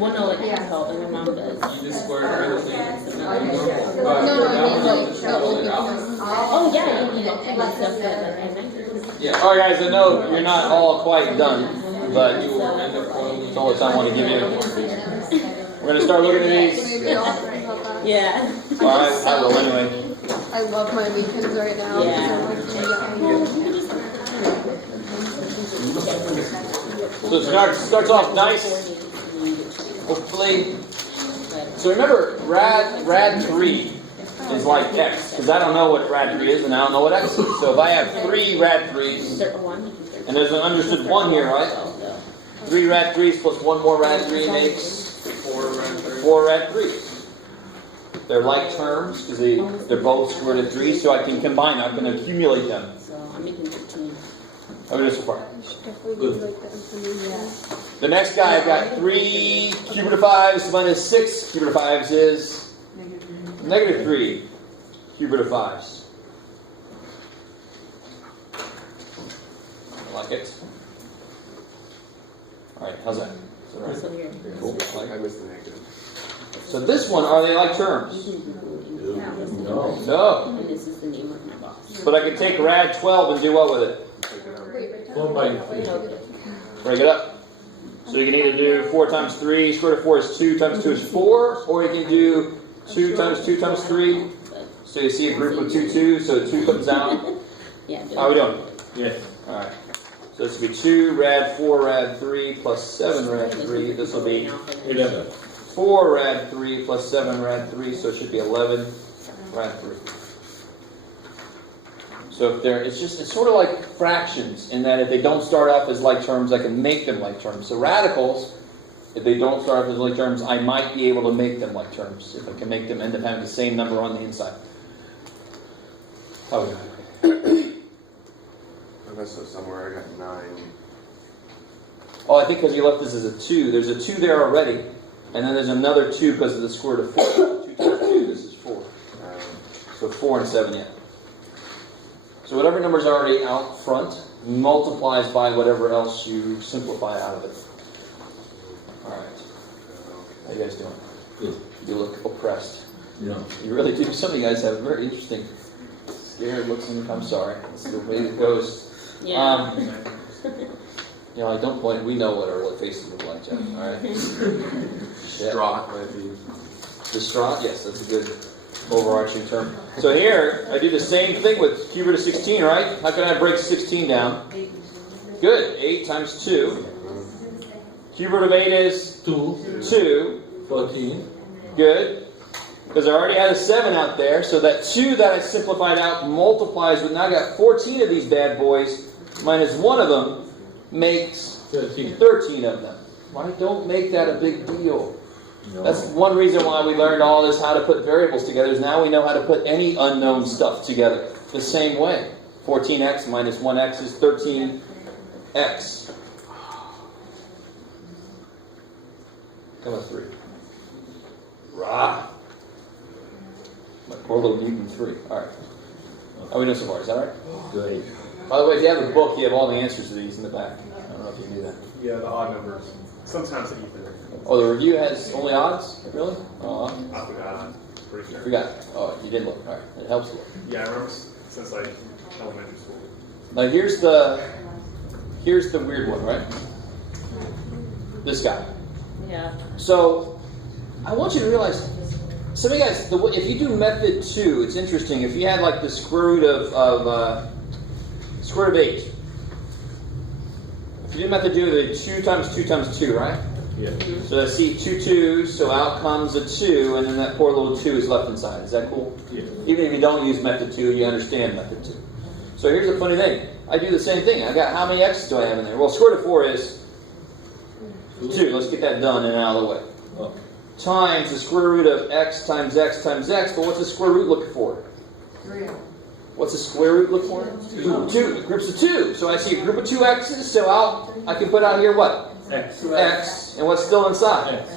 Well, no, it has help, and my mom does. You just square everything. No, I mean like the old people. Oh, yeah, you know, and stuff that. Yeah. Alright guys, I know you're not all quite done, but You will end up foiling. that's all the time I want to give you. We're going to start looking at these. Maybe I'll help out. Yeah. Alright, I will anyway. I love my weekends right now. Yeah. So it starts off nice, hopefully. So remember, rad 3 is like x, because I don't know what rad 3 is and I don't know what x is. So if I have 3 rad 3s, and there's an understood 1 here, right? 3 rad 3s plus 1 more rad 3 makes 4 rad 3s. They're like terms, because they're both square root of 3, so I can combine them, I can accumulate them. So I'm making 15. How do so far? Good. The next guy, I've got 3 cube root of 5s minus 6 cube root of 5s is negative 3 cube root of 5s. I like it. Alright, how's that? Is that right? So here. Cool. I missed the negative. So this one, are they like terms? No. No. And this is the name of my boss. But I could take rad 12 and do what with it? Break it up. So you can either do 4 times 3, square root of 4 is 2, times 2 is 4, or you can do 2 times 2 times 3. So you see a group of 2 2s, so 2 comes out. Yeah. How are we doing? Yes. Alright. So this will be 2 rad 4 rad 3 plus 7 rad 3. This will be 11. 4 rad 3 plus 7 rad 3, so it should be 11 rad 3. So if it's sort of like fractions in that if they don't start off as like terms, I can make them like terms. So radicals, if they don't start off as like terms, I might be able to make them like terms if I can make them end up having the same number on the inside. How we doing? I messed up somewhere. I got 9. Oh, I think because you left this as a 2. There's a 2 there already. And then there's another 2 because of the square root of 4. 2 times 2, this is 4. So 4 and 7, yeah. So whatever number's already out front multiplies by whatever else you simplify out of it. Alright. How you guys doing? Good. You look oppressed. Yeah. You really do. Some of you guys have very interesting, scared looks. I'm sorry. It's the way it goes. Yeah. You know, I don't point. We know what faces look like, Jeff. All right. Distraught might be. Distraught. Yes, that's a good overarching term. So here, I do the same thing with cube root of 16, right? How can I break 16 down? Good. 8 times 2. Cube root of 8 is 2. 2. 14. Good. Because I already had a 7 out there, so that 2 that I simplified out multiplies with, now I got 14 of these bad boys, minus 1 of them makes 13 of them. Why don't make that a big deal? No. That's one reason why we learned all this, how to put variables together, is now we know how to put any unknown stuff together the same way. 14x minus 1x is 13x. Come on, 3. Rah! My poor little Newton 3. Alright. How are we doing so far? Is that alright? Good. By the way, if you have a book, you have all the answers to these in the back. I don't know if you knew that. Yeah, the odd numbers. Sometimes even. Oh, the review has only odds? Really? Oh, I forgot. I'm pretty I sure. forgot. Oh, you didn't look. Alright, it helps look. Yeah, I remember since like elementary school. Now here's the weird one, right? This guy. Yeah. So, I want you to realize, some of you guys, if you do method 2, it's interesting. If you had like the square root of 8. If you do method 2, it's 2 times 2 times 2, right? Yeah. So I see 2 2s, so out comes a 2, and then that poor little 2 is left inside. Is that cool? Yeah. Even if you don't use method 2, you understand method 2. So here's the funny thing. I do the same thing. I got, how many x's do I have in there? Well, square root of 4 is 2. Let's get that done and out of the way. Oh. Times the square root of x times x times x. But what's the square root looking for? 3. What's the square root look for? 2. Groups of 2. So I see a group of 2 x's. So I can put out here what? X. X. And what's still inside? X.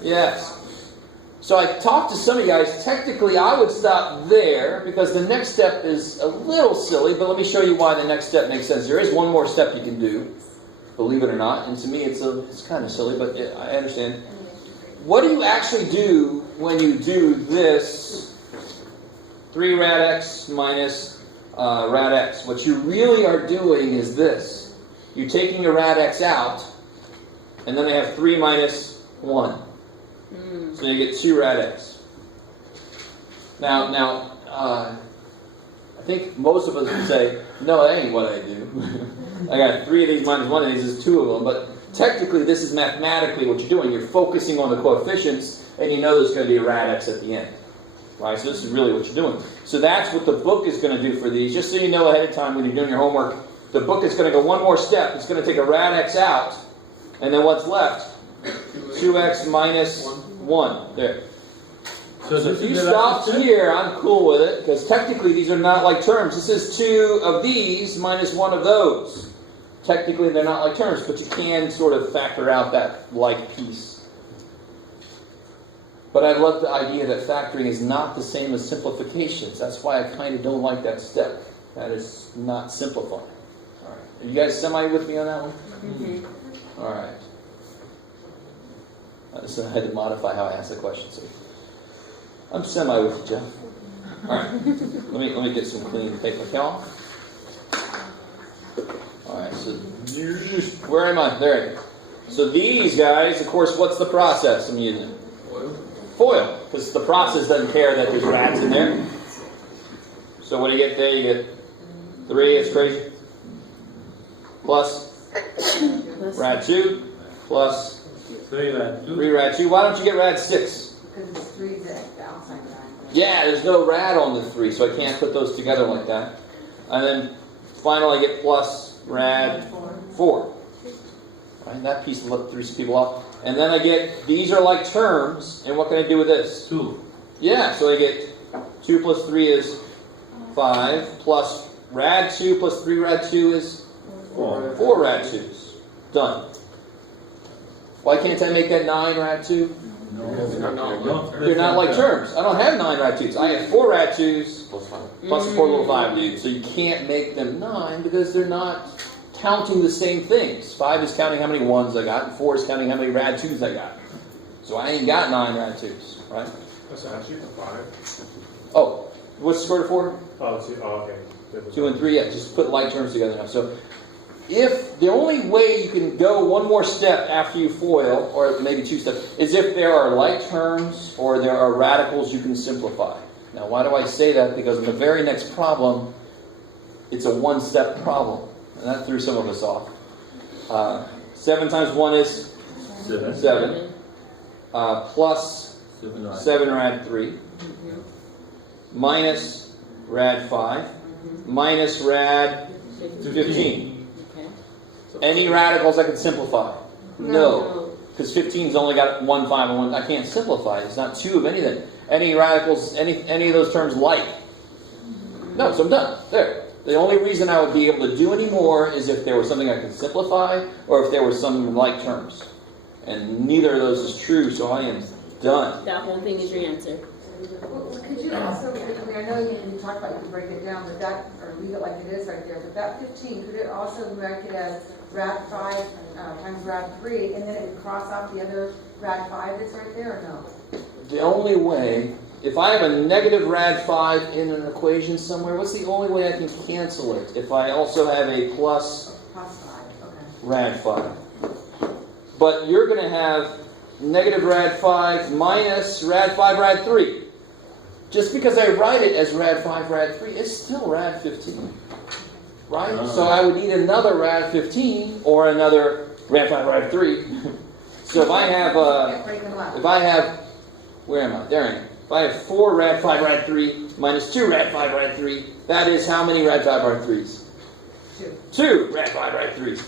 Yes. So I talked to some of you guys. Technically, I would stop there because the next step is a little silly, but let me show you why the next step makes sense. There is one more step you can do, believe it or not. And to me, it's kind of silly, but I understand. what do you actually do when you do this 3 rad x minus rad x? What you really are doing is this. You're taking your rad x out, and then they have 3 minus 1. So you get 2 rad x. Now, I think most of us would say, no, that ain't what I do. I got 3 of these minus 1 of these is 2 of them. But technically, this is mathematically what you're doing. You're focusing on the coefficients, and you know there's going to be a rad x at the end. Right? So this is really what you're doing. So that's what the book is going to do for these. Just so you know ahead of time when you're doing your homework, the book is going to go one more step. It's going to take a rad x out, and then what's left? 2x minus 1. There. So if you stopped here, I'm cool with it, because technically these are not like terms. This is 2 of these minus 1 of those. Technically they're not like terms, but you can sort of factor out that like piece. But I love the idea that factoring is not the same as simplifications. That's why I kind of don't like that step. That is not simplifying. All right. Are you guys semi with me on that one? Mm-hmm. All right. So I had to modify how I asked the question. So I'm semi with you, Jeff. All right. Let me get some clean paper. Cal. All right. So where am I? There I go. So these guys, of course, what's the process I'm using? Foil, because the process doesn't care that there's rats in there. So what do you get there? You get 3, it's crazy. Plus rad 2, plus 3 rad 2. Why don't you get rad 6? Because it's 3 the outside rad. Yeah, there's no rad on the 3, so I can't put those together like that. And then finally I get plus rad 4. Right, that piece threw some people off. And then I get, these are like terms, and what can I do with this? 2. Yeah, so I get 2 plus 3 is 5, plus rad 2 plus 3 rad 2 is 4 rad 2s. Done. Why can't I make that 9 rad 2? No. They're not like terms. I don't have 9 rad 2s. I have 4 rad 2s plus a 4 little 5 dude. So you can't make them 9 because they're not counting the same things. 5 is counting how many 1s I got, and 4 is counting how many rad 2s I got. So I ain't got 9 rad 2s, right? That's actually a 5. Oh, what's the score to 4? Oh, 2. Oh, okay. 2 and 3, yeah. Just put like terms together now. So if the only way you can go one more step after you FOIL, or maybe 2 steps, is if there are like terms or there are radicals you can simplify. Now, why do I say that? Because in the very next problem, it's a one-step problem. And that threw some of us off. 7 times 1 is 7. Plus 7 rad 3. Minus rad 5. Minus rad 15. Any radicals I can simplify? No. Because 15's only got 1, 5, and 1. I can't simplify. It's not 2 of anything. Any radicals, any of those terms like? No, so I'm done. There. The only reason I would be able to do any more is if there was something I could simplify or if there were some like terms. And neither of those is true, so I am done. That whole thing is your answer. Well, could you also, I know you talked about you could break it down, but that, or leave it like it is right there, but that 15, could it also write it as rad 5 times rad 3, and then it would cross off the other rad 5 that's right there, or no? The only way, if I have a negative rad 5 in an equation somewhere, what's the only way I can cancel it? If I also have a plus 5, okay. rad 5. But you're going to have negative rad 5 minus rad 5 rad 3. Just because I write it as rad 5 rad 3, it's still rad 15. Right? So I would need another rad 15 or another rad 5 rad 3. So if I have, where am I? There I am. If I have 4 rad 5 rad 3 minus 2 rad 5 rad 3, that is how many rad 5 rad 3s? 2 rad 5 rad 3s.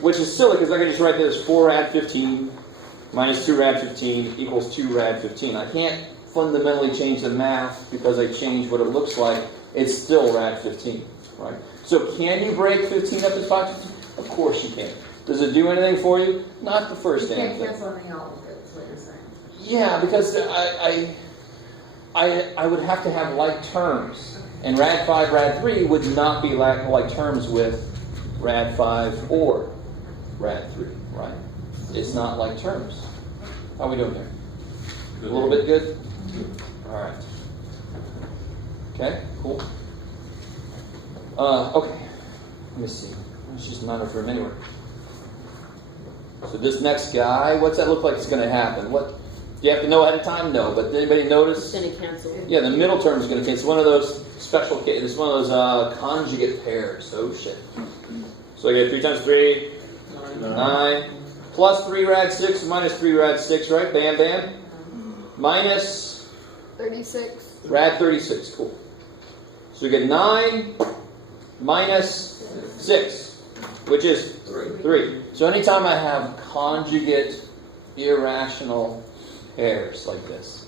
Which is silly because I can just write this 4 rad 15 minus 2 rad 15 equals 2 rad 15. I can't fundamentally change the math because I changed what it looks like. It's still rad 15, right? So can you break 15 up as 5? Of course you can. Does it do anything for you? Not the first damn thing. You can't thing. cancel anything out with it, is what you're saying. Yeah, because I would have to have like terms. And rad 5, rad 3 would not be like terms with rad 5 or rad 3, right? It's not like terms. How we doing there? A little bit good? All right. Okay, cool. Okay. Let me see. It's just a matter for him anyway. So this next guy, what's that look like it's going to happen? What do you have to know ahead of time? No, but did anybody It's notice? gonna cancel. Yeah, the middle term is going to cancel. It's one of those special cases. It's one of those conjugate pairs. Oh shit. So I get 3 times 3, 9, plus 3 rad 6, minus 3 rad 6, right? Bam, bam. Minus 36. rad 36. Cool. So we get 9 minus 6, which is 3. So anytime I have conjugate irrational pairs like this,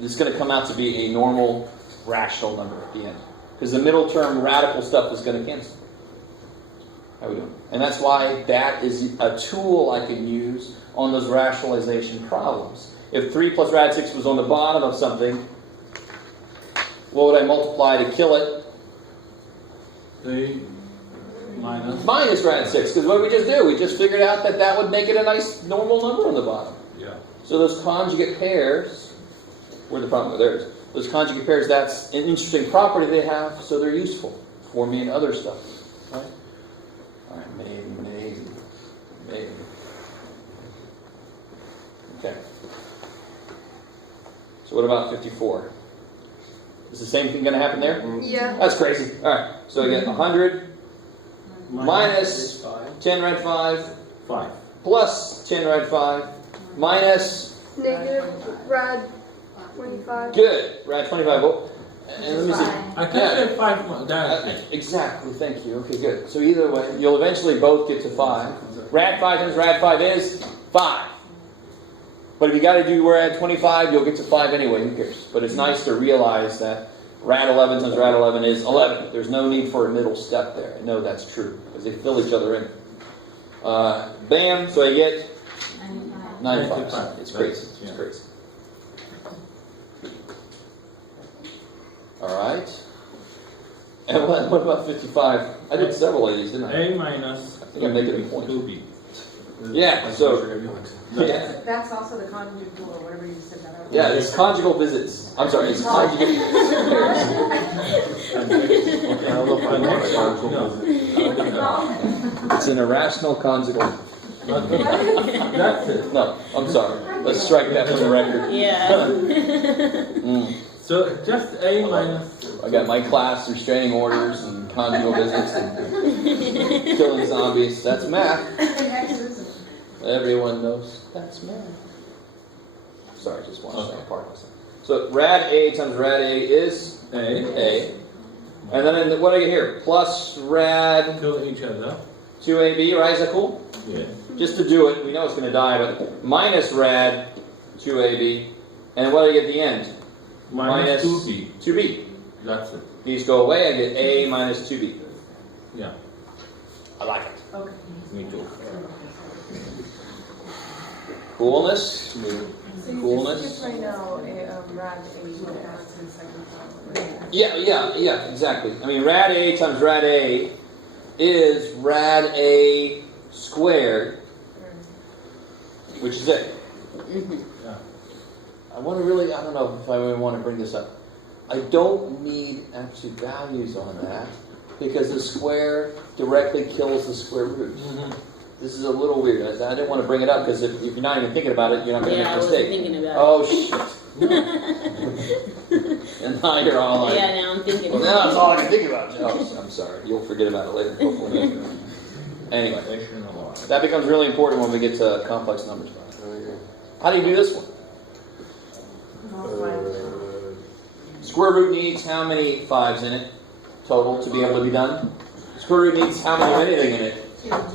it's going to come out to be a normal rational number at the end. Because the middle term radical stuff is going to cancel. How we doing? And that's why that is a tool I can use on those rationalization problems. If 3 plus rad 6 was on the bottom of something, what would I multiply to kill it? 3 minus. Minus rad 6. Because what did we just do? We just figured out that that would make it a nice normal number on the bottom. Yeah. So those conjugate pairs, where the problem? There it is. Those conjugate pairs, that's an interesting property they have, so they're useful for me and other stuff. Right? All right, maybe. Okay. So what about 54? Is the same thing going to happen there? Yeah. That's crazy. All right. So I get 100 minus 10 rad 5 plus 10 rad 5 minus Negative rad 25. good rad 25. Oh, and let me see. I can say 5 more. That Exactly. Thank you. Okay, good. So either way, you'll eventually both get to 5. Rad 5 times rad 5 is 5. But if you got to do rad 25, you'll get to 5 anyway. Who cares? But it's nice to realize that rad 11 times rad 11 is 11. There's no need for a middle step there. I know that's true because they fill each other in. Bam. So I get 95. It's crazy. It's crazy. All right. And what about 55? I did several of these, didn't I? A minus. I think I'm making a point. 2b. Yeah. So yeah. That's also the conjugate rule, or whatever you said that. Yeah, it's conjugal visits. I'm sorry, it's conjugate pairs. It's an irrational conjugal. That's it. No, I'm sorry. Let's strike that from the record. Yeah. So just A minus. I got my class restraining orders and conjugal visits and killing zombies. That's math. Everyone knows that's math. Sorry, just watched that part. So rad A times rad A is A. And then what do I get here? Plus rad Kill each other. 2AB, right? Is that cool? Yeah. Just to do it, we know it's going to die, but minus rad 2AB. And what do I get at the end? Minus 2b. 2B. That's it. These go away, I get A minus 2B. Yeah. I like it. Okay. Me too. Coolness. Coolness. Just right now, rad A in the second. Yeah, exactly. I mean, rad A times rad A is rad A squared, which is A. Yeah. I want to really, I don't know if I really want to bring this up. I don't need actual values on that because the square directly kills the square root. This is a little weird. I didn't want to bring it up because if you're not even thinking about it, you're not going to Yeah, I make a wasn't mistake. thinking about Oh, shit. And now you're all like, Yeah, now I'm thinking well, now that's all I can think about. Oh, I'm sorry. You'll forget about it later. Hopefully. Anyway, that becomes really important when we get to complex numbers. How do you do this one? Square root needs how many 5s in it total to be able to be done? Square root needs how many of anything in it?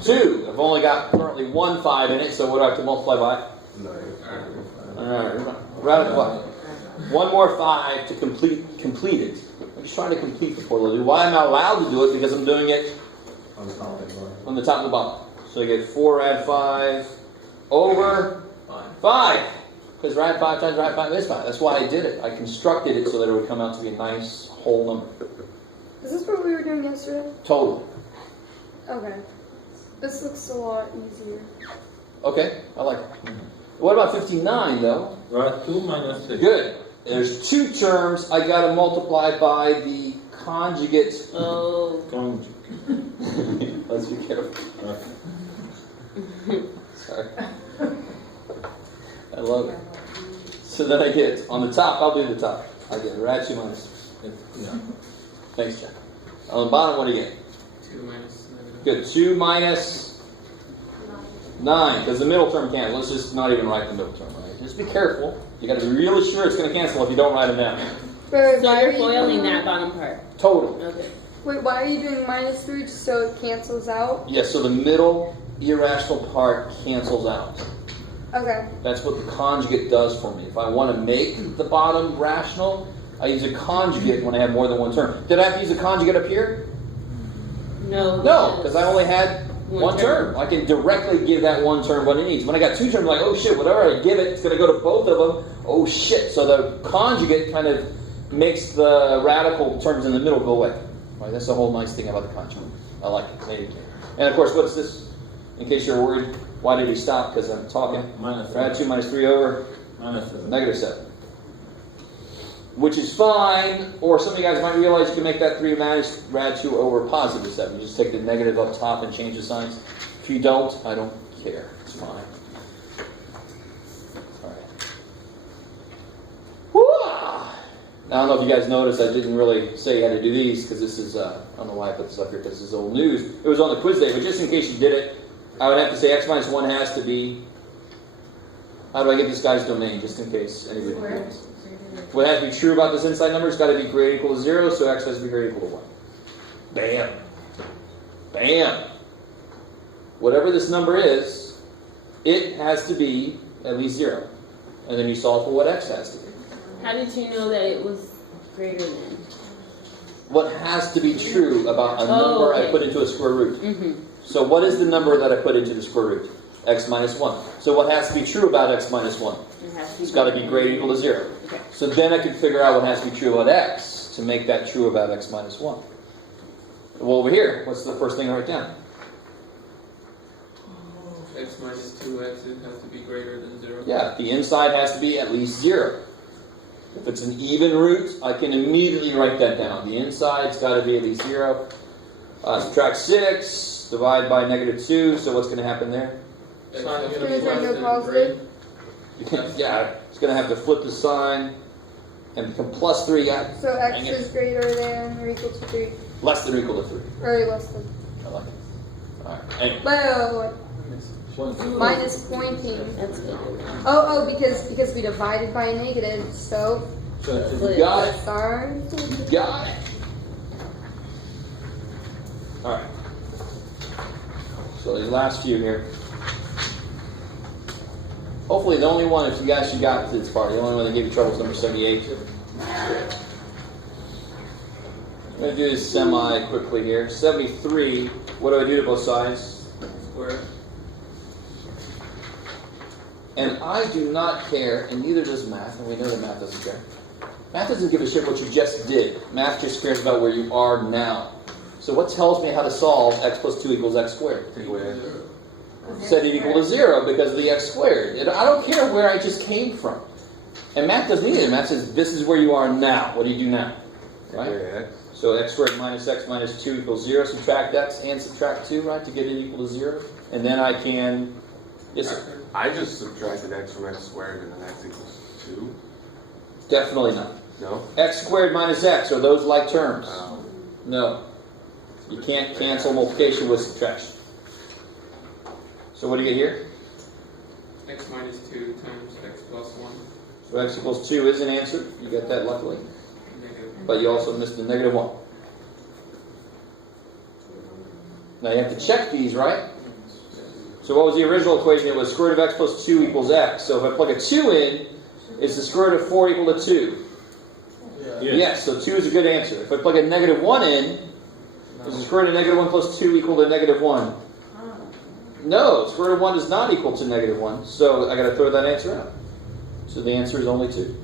2. I've only got currently 1 5 in it, so what do I have to multiply by? Alright, round it by. 1 more 5 to complete it. I'm just trying to complete the poor. Why am I allowed to do it? Because I'm doing it on the top and the bottom. So I get 4 rad 5 over 5. Because rad 5 times rad 5 is 5. That's why I did it. I constructed it so that it would come out to be a nice whole number. Is this what we were doing yesterday? Totally. Okay. This looks a lot easier. Okay, I like it. What about 59 though? Rad 2 minus 6. Good. There's two terms I got to multiply by the conjugate. Oh. Conjugate. Let's be careful. Sorry. I love it. So then I get, on the top, I'll do the top. I get rad 2 minus. Yeah. Thanks, Jack. On the bottom, what do you get? 2 minus negative. Good. 2 minus 9, because the middle term can't. Let's just not even write the middle term, right? Just be careful. You got to be really sure it's going to cancel if you don't write them down. So you're foiling that bottom part. Totally. Okay. Wait, why are you doing -3 just so it cancels out? Yes, so the middle irrational part cancels out. Okay. That's what the conjugate does for me. If I want to make the bottom rational, I use a conjugate when I have more than one term. Did I have to use a conjugate up here? No. No, because I only had One one term. I can directly give that one term what it needs. When I got two terms, I'm like, oh shit, whatever I give it, it's going to go to both of them. Oh shit. So the conjugate kind of makes the radical terms in the middle go away. Right? That's the whole nice thing about the conjugate. I like it. And of course, what's this? In case you're worried, why did he stop? Because I'm talking. Minus Rad 2 minus 3 over minus 7. negative 7. Which is fine, or some of you guys might realize you can make that 3 minus rad 2 over positive 7. You just take the negative up top and change the signs. If you don't, I don't care. It's fine. Alright. Now, I don't know if you guys noticed, I didn't really say how to do these, because this is, I don't know why I put this up here, because this is old news. It was on the quiz day, but just in case you did it, I would have to say x minus 1 has to be, how do I get this guy's domain, just in case anybody knows. What has to be true about this inside number has got to be greater or equal to 0, so x has to be greater or equal to 1. Bam. Bam. Whatever this number is, it has to be at least 0. And then you solve for what x has to be. How did you know that it was greater than? What has to be true about a number I put into a square root? Mm-hmm. So what is the number that I put into the square root? X minus 1. So what has to be true about x minus 1? It's got to be greater or equal to 0. Okay. So then I can figure out what has to be true about x to make that true about x minus 1. Well, over here, what's the first thing I write down? X minus 2x, it has to be greater than 0. Yeah, the inside has to be at least 0. If it's an even root, I can immediately write that down. The inside's got to be at least 0. Subtract 6, divide by negative 2, so what's going to happen there? X Sorry, has to is be there less no than positive? 3. Yeah, it's going to have to flip the sign and become plus 3. Yeah, So x Dang it. is greater than or equal to 3. less than or equal to 3. Or less than. I like it. Alright, anyway. Whoa. Point. Minus pointing. That's good. Oh, because we divided by a negative, so So it's You got it. sorry. You got it. Alright. So these last few here. Hopefully the only one, if you guys got to this part, the only one that gave you trouble is number 78. I'm going to do this semi-quickly here. 73, what do I do to both sides? Square. And I do not care, and neither does math, and we know that math doesn't care. Math doesn't give a shit what you just did. Math just cares about where you are now. So what tells me how to solve x plus 2 equals x squared? Take away x. Set it equal to 0 because of the x squared. I don't care where I just came from. And math doesn't either. Math says this is where you are now. What do you do now? Take Right? away x. So x squared minus x minus 2 equals 0. Subtract x and subtract 2, right, to get it equal to 0. And then I can... Yes, sir. I just subtracted x from x squared and then x equals 2. Definitely not. No? X squared minus x, are those like terms? Um, No. You can't cancel multiplication with subtraction. So what do you get here? X minus 2 times x plus 1. So x equals 2 is an answer. You got that luckily. Negative. But you also missed the negative 1. Now you have to check these, right? So what was the original equation? It was square root of x plus 2 equals x. So if I plug a 2 in, is the square root of 4 equal to 2? Yes, so 2 is a good answer. If I plug a negative 1 in, is the square root of negative 1 plus 2 equal to negative 1? No, square root of 1 is not equal to negative 1. So I got to throw that answer out. So the answer is only 2.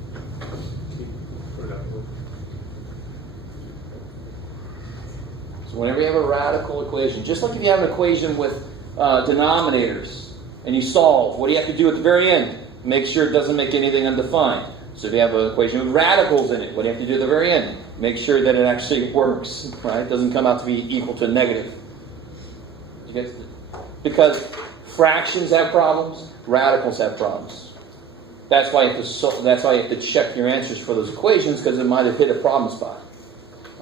So whenever you have a radical equation, just like if you have an equation with denominators, and you solve, what do you have to do at the very end? make sure it doesn't make anything undefined. So if you have an equation with radicals in it, what do you have to do at the very end? Make sure that it actually works, right? It doesn't come out to be equal to a negative. You guys, because fractions have problems, radicals have problems. That's why you have to check your answers for those equations, because it might have hit a problem spot.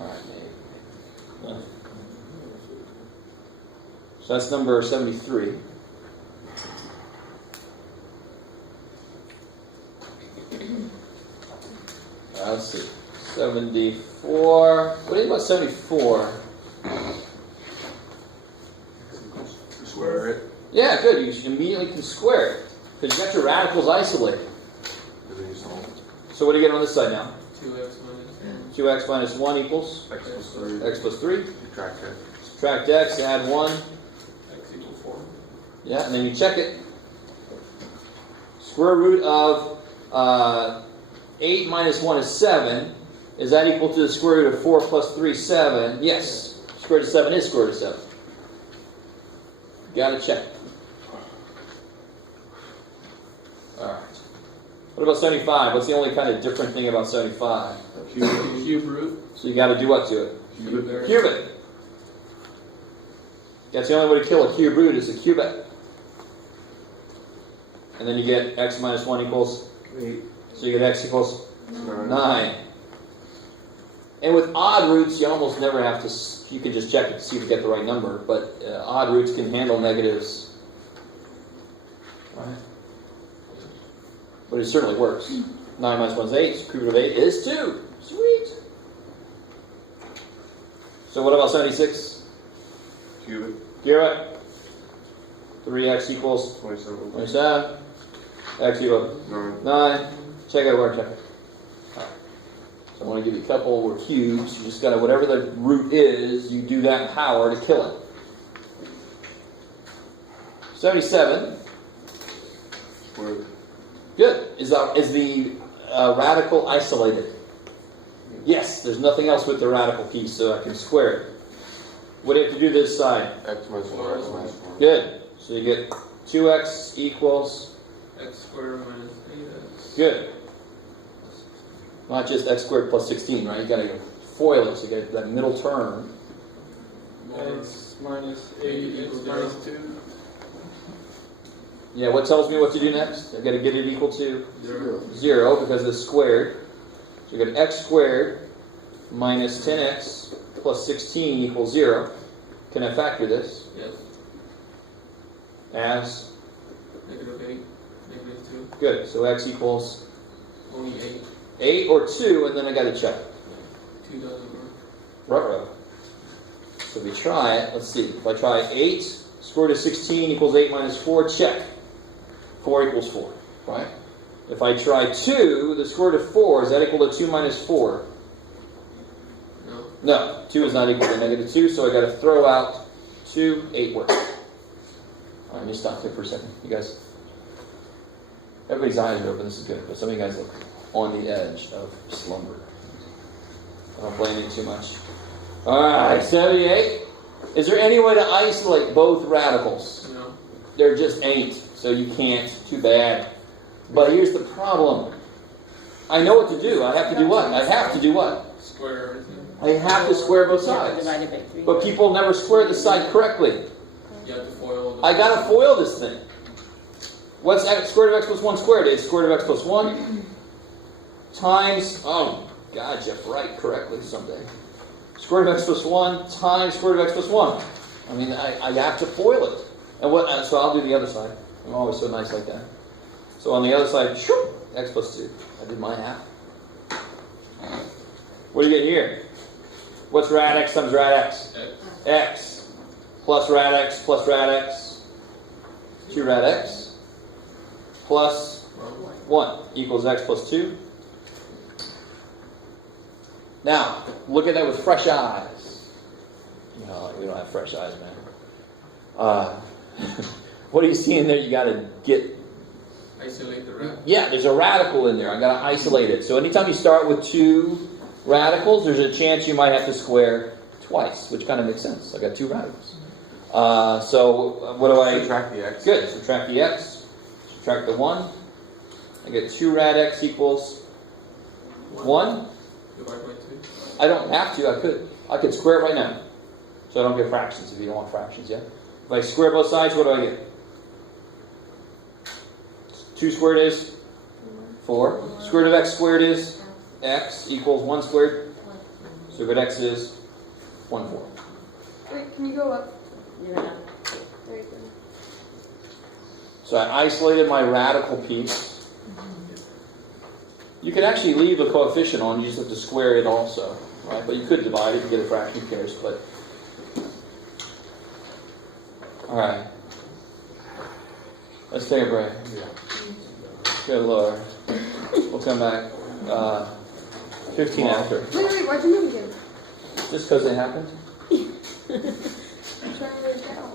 All right, maybe. So that's number 73. Let's see. 74. What do you think about 74? Square it, Yeah, good. You immediately can square it, because you got your radicals isolated. and then you solve So what do you get on this side now? 2x minus 2x minus 1 equals x plus 3, x plus 3. subtract it. Subtract x, add 1. x equals 4. Yeah, and then you check it. Square root of 8 minus 1 is 7. Is that equal to the square root of 4 plus 3, 7? Yes. Square root of 7 is square root of 7. Got to check. Alright. What about 75? What's the only kind of different thing about 75? Cube root. So you got to do what to it? Cube it. Cube it. That's the only way to kill a cube root is to cube it. And then you get x minus 1 equals 8, So you get x equals 9. 9. And with odd roots, you almost never have to, you can just check it to see if you get the right number, but odd roots can handle negatives. Right? But it certainly works. 9 minus 1 is 8, so cube root of 8 is 2. Sweet. So what about 76? Cube it, Cube it. 3x equals 27. 27. X equals 9. 9. Check it over, check it. Alright. So I want to give you a couple were cubes. You just got to, whatever the root is, you do that power to kill it. 77. Square it. Good. Is the radical isolated? Yes, there's nothing else with the radical piece, so I can square it. What do you have to do this side? X minus 4, x minus 4. Good. So you get 2x equals, X squared minus 8x. good. Not just x squared plus 16, right? You got to foil it, so you get that middle term. X minus 8x minus 2. Yeah, what tells me what to do next? I've got to get it equal to 0. 0 because it's squared. So you got x squared minus 10x plus 16 equals 0. Can I factor this Yes. as? Negative 8. Negative 2. Good. So x equals Only 8. 8 or 2, and then I got to check. 2 doesn't work. Ruh-roh. So if we try it, let's see. If I try 8, square root of 16 equals 8 minus 4, check. 4 equals 4, right? If I try 2, the square root of 4, is that equal to 2 minus 4? No. No, 2 is not equal to negative 2, so I got to throw out 2, 8 works. All right, let me stop there for a second. You guys, everybody's eyes are open, this is good, but some of you guys look on the edge of slumber. I don't blame you too much. All right, 78. Is there any way to isolate both radicals? No. There just ain't, so you can't. Too bad. But here's the problem. I know what to do. I have to do what? I have to do what? Square everything. I have to square both sides. Divided by 3. But people never square the side correctly. You have to foil the. I gotta foil this thing. What's square root of x plus 1 squared? It's square root of x plus 1 times, oh God, Jeff, write correctly someday. Square root of x plus 1 times square root of x plus 1. I mean, I have to foil it. And what? So I'll do the other side. I'm always so nice like that. So on the other side, shoo, x plus 2. I did my half. What do you get here? What's rad x times rad x? X. X plus rad x plus rad x. 2 rad x plus 1 equals x plus 2. Now, look at that with fresh eyes. You know, we don't have fresh eyes, man. What are you seeing there? You got to get. Isolate the radical. Yeah, there's a radical in there. I got to isolate it. So anytime you start with 2 radicals, there's a chance you might have to square twice, which kind of makes sense. I got 2 radicals. So what do I? Subtract the x. Good. Subtract the x. Subtract the 1. I get 2 rad x equals 1. Divide by 2. I don't have to, I could square it right now. So I don't get fractions if you don't want fractions, yeah? If I square both sides, what do I get? 2 squared is 4. Square root of x squared is x equals 1 squared. So root x is 1/4. Wait, can you go up? Yeah. Right there. So I isolated my radical piece. You could actually leave a coefficient on, you just have to square it also, right? But you could divide it and get a fraction, who cares? But all right, let's take a break. Good Lord, we'll come back 15 after. Wait, why'd you move again? Just because it happened. I'm trying to work it out.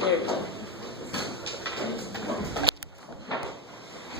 There we go.